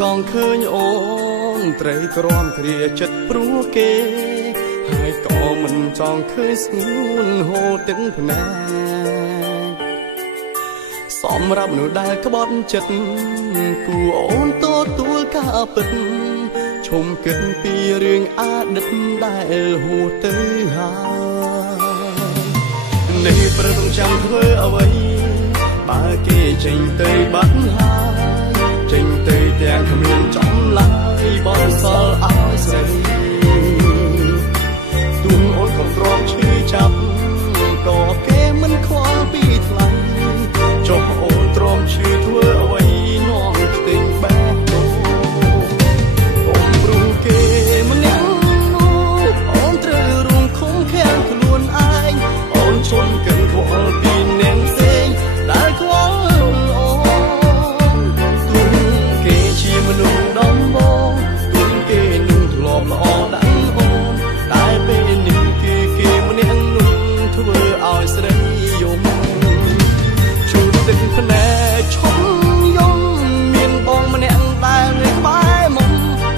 ចង់ឃើញអូនត្រូវទ្រាំគ្រាចិត្តព្រោះគេហើយក៏មិនចង់ឃើញស្ងួនហូរទឹកភ្នែកសម្រាប់មនុស្សដែលក្បត់ចិត្តគួរអូនទទួលការពិតឈុំគិតពីរឿងអតីតដែលហួសទៅហើយនេះព្រឹកចាំធ្វើអ្វីបើគេចេញទៅបាត់ហើយចេញទៅទាំងគ្មានចំឡើយបងសល់ឲ្យស្រីទូនអូនកំទ្រាំឈឺចាប់ក៏គេមិនខ្វល់ពីថ្លៃចុះអូនទ្រាំឈឺធ្វើអ្វីនាំខ្ទេចបែបនោះអូនព្រោះគេម្នាក់នោះអូនត្រូវរួមឃុំឃាំងខ្លួនឯងអូនជន់កិនខ្វល់ពីអ្នកផ្សេងដែលខ្វល់អូនទូគេជាមនុស្សដំបងទូគេនឹងធ្លាប់ល្អដាក់អូនតែពេលនេះគេម្នាក់នោះធ្វើឲ្យស្រីយំជួបទឹកភ្នែកឈំយំមានបងម្នាក់ដែលនៅក្បែរមុំ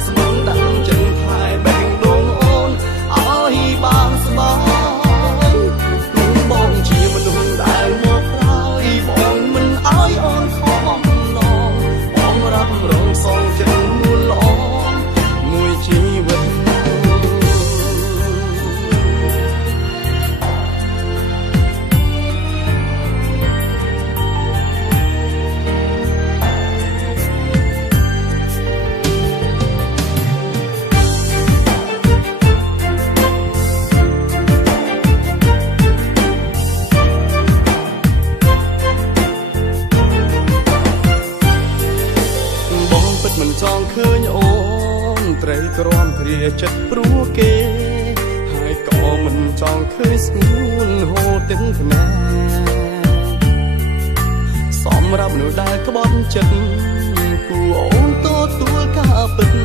ស្មងដាក់ចិនថែបេះដូងអូនឲ្យបានស្បើយទូបងជាមនុស្សដែលមកក្រោយបងមិនឲ្យអូនខំបំណងបងរាប់រងសងចិត្តនួនល្អមួយជីវិតមិនចង់ឃើញអូនត្រូវទ្រាំគ្រាចិត្តព្រោះគេហើយក៏មិនចង់ឃើញស្ងួនហូរទឹកភ្នែកសម្រាប់មនុស្សដែលក្បត់ចិត្តគួរអូនទទួលការពិត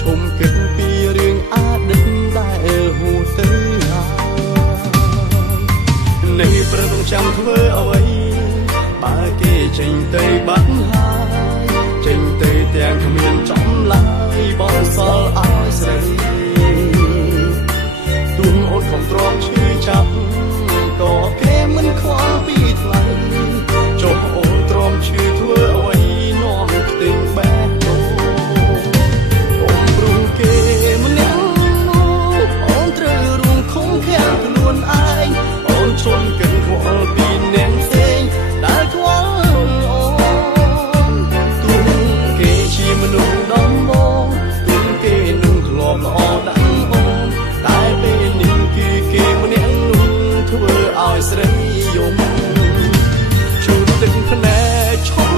ឈុំគិតពីរឿងអតីតដែលហួសទៅហើយនេះព្រឹកចាំធ្វើអ្វីបើគេចេញទៅបាត់ហើយចេញទៅទាំងគ្មានចំឡើយបងសល់ឲ្យស្រីទូនអូនកំទ្រាំឈឺចាប់ក៏គេមិនខ្វល់ពីថ្លៃចុះអូនទ្រាំឈឺធ្វើអ្វីនាំខ្ទេចបែបនោះអូនព្រោះគេម្នាក់នោះអូនត្រូវរួមឃុំឃាំងខ្លួនឯងអូនជន់កិនខ្វល់ពីអ្នកផ្សេងដែលខ្វល់មនុស្សដំបងទូគេនឹងធ្លាប់ល្អដាក់អូនតែពេលនេះគេម្នាក់នោះធ្វើឲ្យស្រីយំជួបទឹកភ្នែកឈំ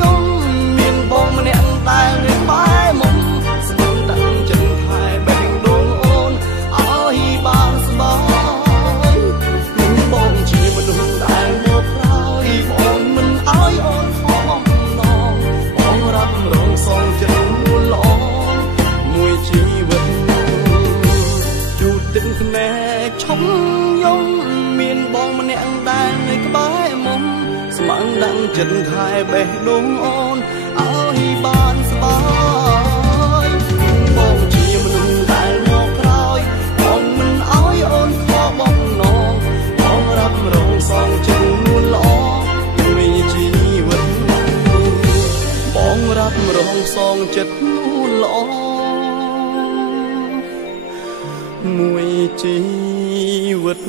យំមានបងម្នាក់ដែលនៅក្បែរមុំស្មងដាក់ចិនថែបេះដូងអូនឲ្យបានស្បើយទូបងជាមនុស្សដែលមកក្រោយបងមិនឲ្យអូនខំបំណងបងរាប់រងសងចិត្តនួនល្អមួយជីវិតជូតទឹកភ្នែកឈំយំមានបងម្នាក់ដែលនៅក្បែរមុំស្មងដាក់ចិត្តថែបេះដូងអូនឲ្យបានស្បើយបងជាមនុស្សដែលមកក្រោយបងមិនឲ្យអូនខកបំណងបងរាប់រងសងចិត្តនួនល្អមួយជីវិតបងរាប់រងសងចិត្តនួនល្អមួយជីវិត